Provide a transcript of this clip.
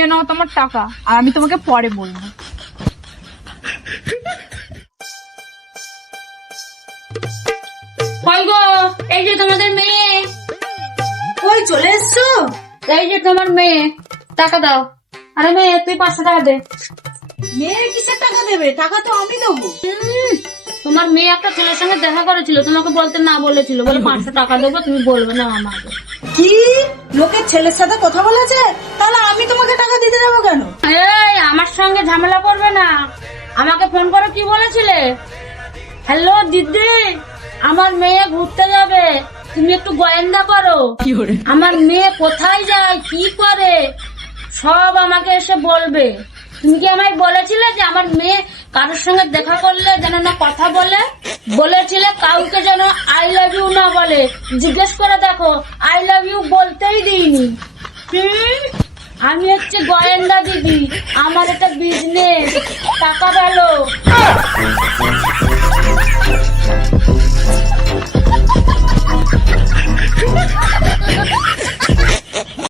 এ নাও তোমার টাকা, আর আমি তোমাকে পরে বলবো। কই গো, এই যে তোমাদের মেয়ে। ওই চলে এসছো? এই যে তোমার মেয়ে, টাকা দাও। আরে মেয়ে, তুই 500 টাকা দে। মেয়ে কিসের টাকা দেবে? টাকা তো আমি দেবো। তোমার মেয়ে একটা ছেলের সঙ্গে দেখা করেছিল, তোমাকে বলতে না বলেছিল, বলে 500 টাকা দেবো, তুমি বলবে না আমাকে। কি লোকের ছেলের সাথে কথা বলেছে? তাহলে আমি তোমাকে টাকা দিতে যাবো কেন? এই আমার সঙ্গে ঝামেলা করবে না। আমাকে ফোন করে কি বলেছিলে? হ্যালো দিদি, আমার মেয়ে ঘুরতে যাবে, তুমি একটু গোয়েন্দা করো। আমার মেয়ে কোথায় যায়, কি করে, সব আমাকে এসে বলবে। তুমি কি আমায় বলেছিলে যে আমার মেয়ে কারোর সঙ্গে দেখা করলে যেন না কথা বলে? বলেছিলে কাউকে যেন আই লাভ ইউ না বলে। জিজ্ঞেস করে দেখো, আই লাভ ইউ বলতেই দিইনি। আমি হচ্ছে গোয়েন্দা দিদি, আমার একটা বিজনেস, টাকা পেলো,